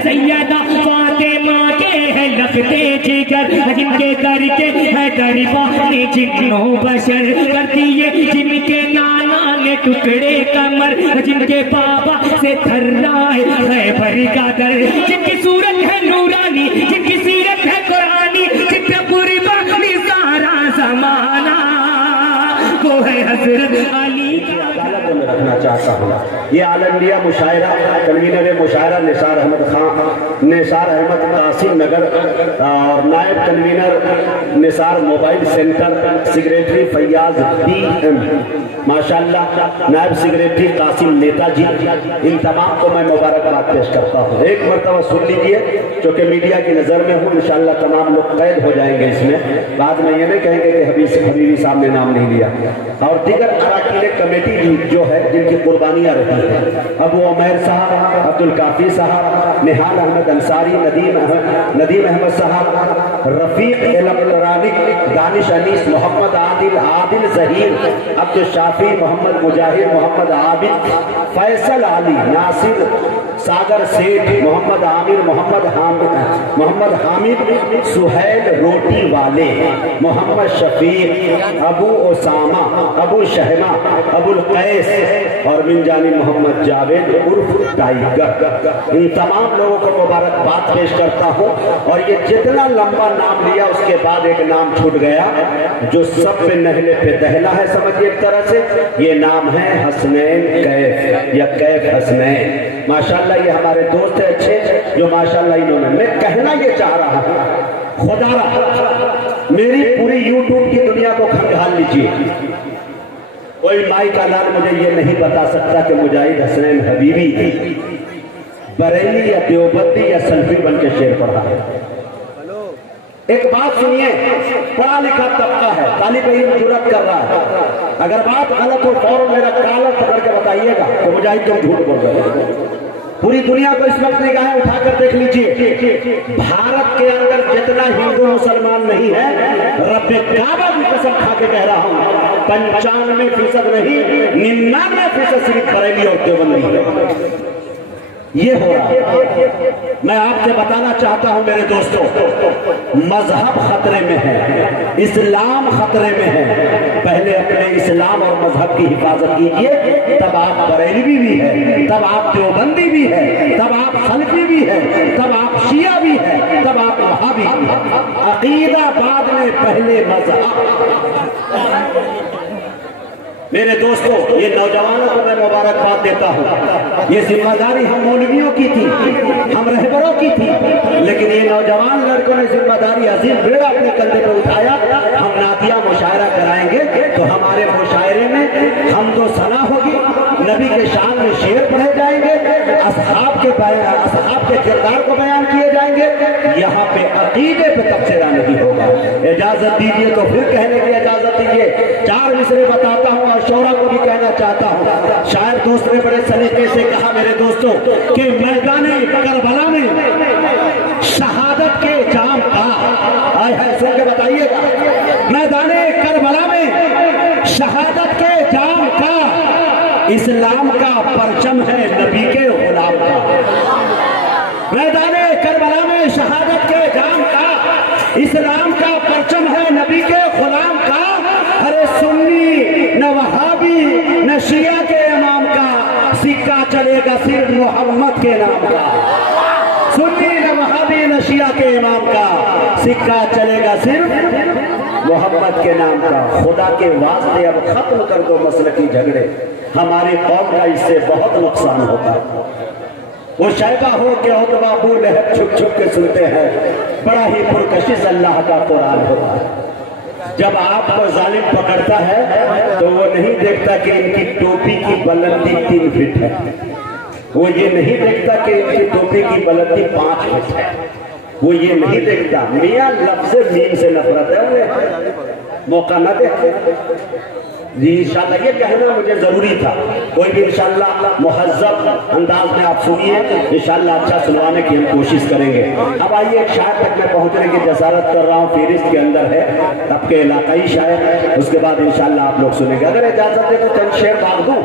सैयदा फातिमा के है लगते जिगर, जिनके करके है दरबानी जिन्नो बशर कर दिए, जिनके नाना ने टुकड़े कमर, जिनके बाबा से थर्रा है भरी का दर, जिनकी सूरत है नूरानी, जिनकी सीरत है कुरानी, जिनका पूरी बाकी सारा जमाना वो है हजरत अली। रखना चाहता हूँ ये all India Mushaira convener Mushaira Nisar Ahmad Khan, Nisar Ahmad Kasim Nagar और नायब convener Nisar mobile centre, secretary Faiyaz DM माशाल्लाह, नायब सेक्रेटरी कासिम नेताजी, इन तमाम को मैं मुबारकबाद पेश करता हूँ। एक मरतबा सुन लीजिए, चूँकि मीडिया की नज़र में हूँ, इंशाअल्लाह तमाम लोग कैद हो जाएंगे इसमें, बाद में ये नहीं कहेंगे कि हबीबी साहब ने नाम नहीं लिया। और दीगर अराकीन कमेटी जो है जिनकी कुर्बानियाँ रही है, अबू उमैर साहब, अब्दुल काफी साहब, निहाल अहमद अंसारी, नदीम अहमद साहब, रफीक इलेक्ट्रॉनिक, दानिश अनीस, मोहम्मद आदिल जहीर, अब्दुल शाफी, मोहम्मद मुजाहिद, मोहम्मद आबिद, फैसल अली, नासिर, सागर सेठ, मोहम्मद आमिर, मोहम्मद हामिद, सुहैल रोटी वाले, मोहम्मद शफीक, अबू ओसामा, अबू शहमा, अबुल कैस और मिंजानी मोहम्मद जावेद उर्फ टाइगर, इन तमाम लोगों को मुबारकबाद पेश करता हूँ। और ये जितना लंबा नाम लिया उसके बाद एक नाम छूट गया जो सब पे नहले पे दहला है, समझिए एक तरह से, ये नाम है हसनैन कैफ या कैफ हसनैन। माशाल्लाह ये हमारे दोस्त है अच्छे जो माशाल्लाह इन्होंने, मैं कहना ये चाह रहा हूँ, खुदा मेरी पूरी यूट्यूब की दुनिया को खंगाल लीजिए, कोई माई का लाल मुझे ये नहीं बता सकता कि मुजाहिद हसनैन हबीबी बरेली या देवबंदी या सल्फी बन के शेर पढ़ा है। एक बात सुनिए, पढ़ा लिखा तबका है, तालिब इल्म जुर्रत कर रहा है, अगर बात गलत हो फौरन मेरा काला पकड़ के बताइएगा तो मुजाहिद तुम झूठ बोल रहे हो। पूरी दुनिया को इस वक्त निगाहें उठाकर देख लीजिए, भारत के अंदर जितना हिंदू मुसलमान नहीं है, रब्बे काबा की कसम खा के कह रहा हूँ 95% नहीं 99% सिर्फ बरेली और देवबंदी है। ये हो रहा है। मैं आपसे बताना चाहता हूं मेरे दोस्तों, मजहब खतरे में है, इस्लाम खतरे में है। पहले अपने इस्लाम और मजहब की हिफाजत कीजिए, तब आप बरेलवी भी है, तब आप देवबंदी भी है, तब आप सल्फी भी है, तब आप शिया भी है, तब आप वहाबी भी है। अकीदा बाद में, पहले मजहब। मेरे दोस्तों, ये नौजवानों को मैं मुबारकबाद देता हूँ। ये जिम्मेदारी हम मौलवियों की थी, हम रहबरों की थी, लेकिन ये नौजवान लड़कों ने जिम्मेदारी अजीम बेड़ा अपने कंधे पर उठाया। हम नातिया मुशायरा कराएंगे तो हमारे मुशायरे में हमदो सना होगी, नबी के शान में शेर पढ़े जाएंगे, असहाब के किरदार को बयान किए जाएंगे। यहाँ पे अकीदे पे तबसरा नहीं होगा। इजाजत दीजिए तो फिर कहने की इजाजत दीजिए। 4 मिसरे बताता हूँ और शौरा को भी कहना चाहता हूँ। शायर दोस्त ने बड़े सलीके से कहा मेरे दोस्तों कि मैदाने करबला में शहादत के जाम का, आए है सुन के बताइएगा, मैदाने करबला में शहादत के जाम का, इस्लाम का परचम है नबी के गुलाम का। मैदाने करबला में शहादत के जाम का, इस्लाम का परचम है नबी के गुलाम का। अरे सुन्नी न वहाबी न शिया के इमाम का, सिक्का चलेगा सिर्फ मोहम्मद के नाम का। सुन्नी न वहाबी न शिया के इमाम का, सिक्का चलेगा सिर्फ मोहम्मद के नाम का। खुदा के वास्ते अब खत्म कर दो मसलकी झगड़े, हमारी कौम का इससे बहुत नुकसान होता है। वो शैबा हो के उतबा अबू लहब छुप छुप के सुनते हैं, बड़ा ही पुरकशिश अल्लाह का कुरान होता है। जब आपको जालिम पकड़ता है तो वो नहीं देखता कि इनकी टोपी की बुलंदी 3 फीट है, वो ये नहीं देखता कि इनकी टोपी की बुलंदी 5 फीट है, वो ये नहीं देखता। मियां लफ्ज़ मीम से नफरत है, उन्हें मौका न दे। जी इंशाल्लाह ये कहना मुझे जरूरी था। कोई भी इंशाल्लाह मुहज़्ज़ब अंदाज में आप सुनिए, इंशाल्लाह अच्छा सुनवाने की हम कोशिश करेंगे। अब आइए एक शायर तक मैं पहुंचने की जसारत कर रहा हूँ, फेरिस्त के अंदर है आपके इलाकाई शायर, उसके बाद इंशाल्लाह आप लोग सुनेंगे। अगर इजाजत दे तो चंद शेर बाग दूं।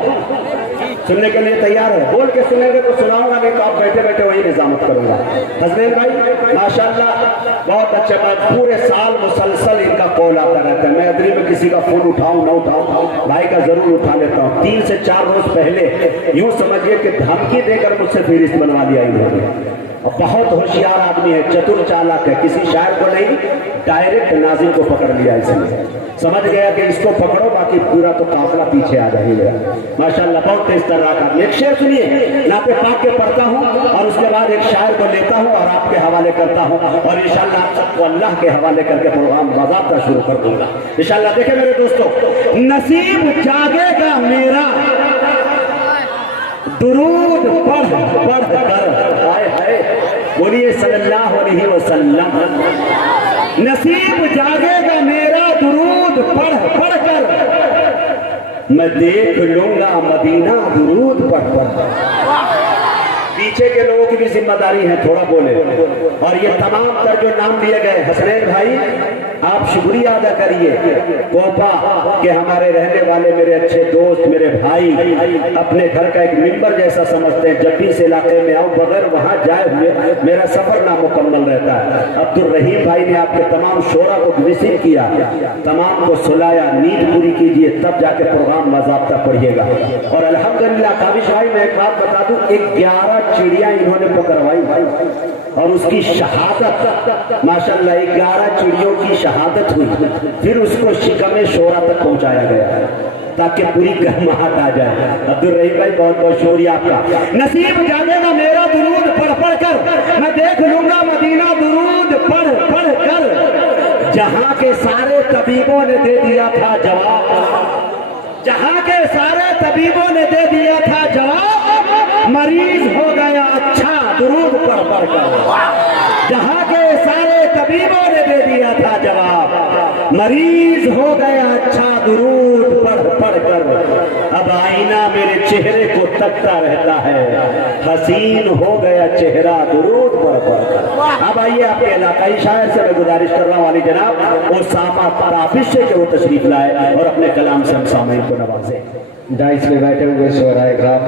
सुनने के लिए तैयार है? बोल के सुनेंगे तो सुनाऊंगा, नहीं तो आप बैठे बैठे वही निजामत करूंगा। हसनैन भाई माशाल्लाह बहुत अच्छे बात, पूरे साल मुसलसल इनका कॉल आता रहता है। मैं अदरी में किसी का फोन उठाऊं ना उठाऊं, भाई का जरूर उठा लेता हूँ। 3 से 4 रोज पहले यूं समझिए कि धमकी देकर मुझसे फहरिस्त बनवा दिया इन्होंने। और बहुत होशियार आदमी है, चतुर चालाक है, किसी शायर को नहीं डायरेक्ट नाजिम को पकड़ लिया। इसलिए समझ गया कि इसको पकड़ो, बाकी पूरा तो काफिला पीछे आ जाएगा। माशाल्लाह बहुत तेज तर्राक आदमी। एक शेर सुनिए, नाते पाक के पढ़ता हूँ और उसके बाद एक शायर को लेता हूँ और आपके हवाले करता हूँ, और इंशाल्लाह आप सबको अल्लाह के हवाले करके प्रोग्राम बाज़ाब्ता शुरू कर दूंगा इंशाल्लाह। देखे मेरे दोस्तों, नसीब जागेगा मेरा दुरूद पढ़ पढ़ कर, हाय हाय बोलिए सल्लल्लाहु अलैहि वसल्लम। नसीब जागेगा मेरा दुरूद पढ़ पढ़ कर, मैं देख लूंगा मदीना दुरूद पढ़ पढ़। पीछे के लोगों की भी जिम्मेदारी है, थोड़ा बोले। और ये तमाम तर जो नाम लिए गए, हसनैन भाई आप शुक्रिया अदा करिए कोपा के हमारे रहने वाले मेरे अच्छे दोस्त, मेरे भाई, अपने घर का एक मेंबर जैसा समझते हैं। जब भी इस इलाके में आऊं, बगैर वहां जाए हुए मेरा सफर नामुकम्मल रहता है। अब्दुल रहीम भाई ने आपके तमाम शोरा को विजिट किया, तमाम को सुलाया, नींद पूरी कीजिए, तब जाके प्रोग्राम बाज़ाब्ता पढ़िएगा। और अल्हम्दुलिल्लाह काबिश भाई मैं एक बात बता दूं, 11 चिड़िया इन्होंने पकड़वाई और उसकी शहादत माशाल्लाह 11 चिड़ियों की शहादत हुई। फिर उसको शिकमे शोरा तक पहुंचाया गया ताकि पूरी गर्माहट आ जाए। अब्दुल रहीम भाई बहुत बहुत शुक्रिया आपका। नसीब जागेगा मेरा दुरूद पढ़ पढ़ कर, मैं देख लूंगा मदीना दुरूद पढ़ पढ़ कर। जहां के सारे तबीबों ने दे दिया था जवाब, जहां के सारे तबीबों ने दे दिया था जवाब, मरीज हो गया अच्छा दुरूद पढ़ पढ़ कर। जहां के सारे तबीबों ने दे दिया था जवाब, मरीज हो गया अच्छा दुरूद पढ़ पढ़ कर। अब आईना मेरे चेहरे को तकता रहता है, हसीन हो गया चेहरा दुरूद पढ़ पढ़ कर। अब आइए आपके इलाकाई शायर से मैं गुजारिश कर रहा हूँ वाली जनाब और सामा ताफिश से कि वो तशरीफ लाए और अपने कलाम से हम सामईन को नवाजे। डाइस में बैठे हुए शोराए इकराम,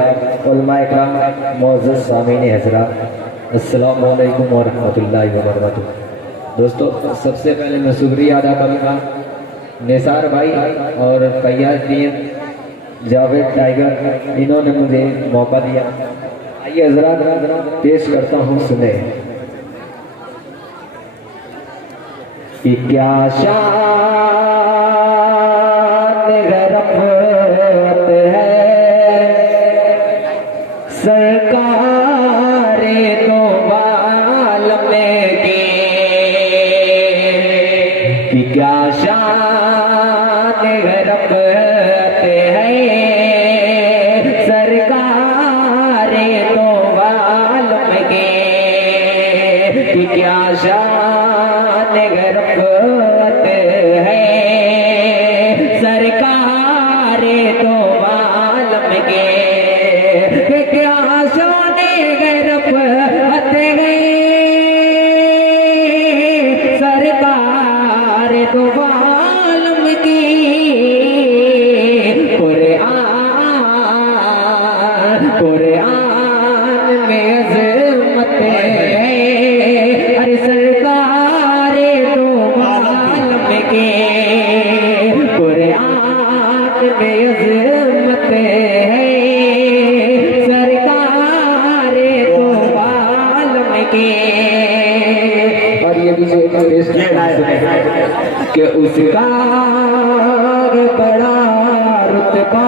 उलमाए इकराम, मोअज़्ज़ज़ सामीन हज़रात, अस्सलामु अलैकुम व रहमतुल्लाहि व बरकातुहू। दोस्तों सबसे पहले मैं शुक्रिया अदा करूँगा निसार भाई और फैयाज़ुद्दीन जावेद टाइगर, इन्होंने मुझे मौका दिया। आइए हज़रात पेश करता हूँ, सुने। कि क्या शान गरफ़त है सरकारे दो आलम की, कि क्या शान गरफ़त है सरकारे दो आलम की, कि क्या शान गरफ़त है सरकारे दो आलम के, कि क्या शान गरफ़त है सरकार दो आलम की। कुरान में अज़मत है, अरे सरकार दो आलम के, कुरान में अज़मत है सरकार दो आलम के। और ये भी कि उसका बड़ा रुतबा,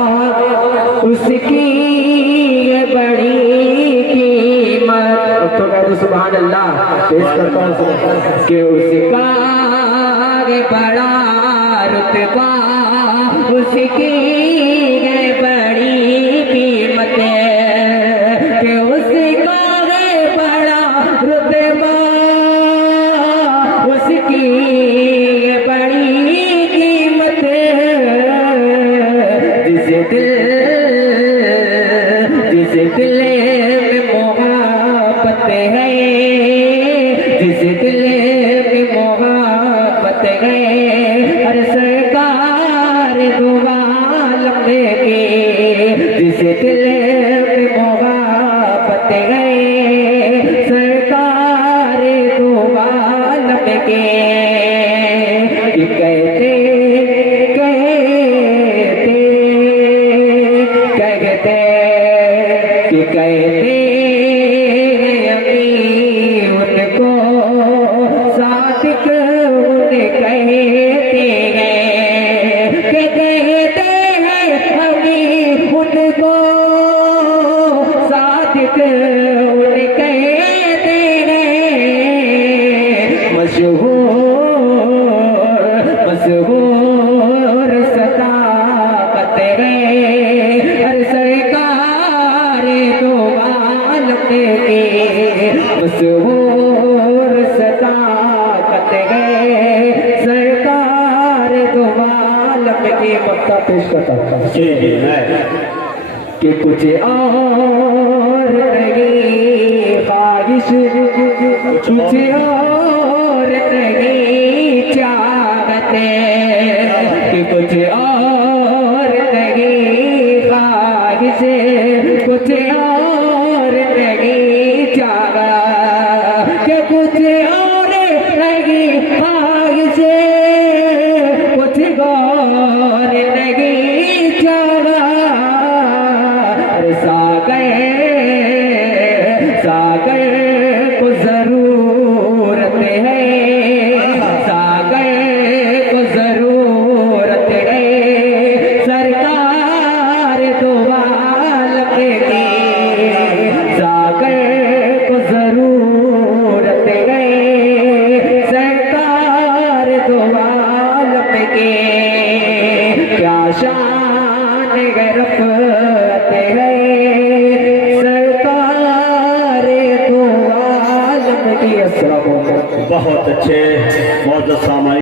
उसकी बड़ी कीमत, तो मैं सुभान अल्लाह पेश करता हूँ कि उसका बड़ा रुतबा, उसकी बड़ी कीमत है, कि उसका बड़ा रुतबा, उसकी बड़ी कीमत है। जिस दिल में मोहब्बत है, जिस दिल में मोहब्बत है, हर सरकार दो आलम की, जिस दिल जोर सदाकत है सरकार दो आलम की। मक्ता पेश करता हूँ जी जी मैं कि कुछ और नहीं ख्वाहिश, कुछ और नहीं चाहते, कि कुछ और नहीं ख्वाहिश, कुछ और नहीं चाहा, कि कुछ और नहीं ख्वाहिश, कुछ और नहीं चाहा। सागर को जरूरत है, सागर को जरूरत है सरकार दो आलम की। सागर को जरूरत है सरकार दो आलम की। क्या शान रफ़अत है सरकार दो आलम की। अस्सलाम वालेकुम। बहुत अच्छे मौजूद सामाई।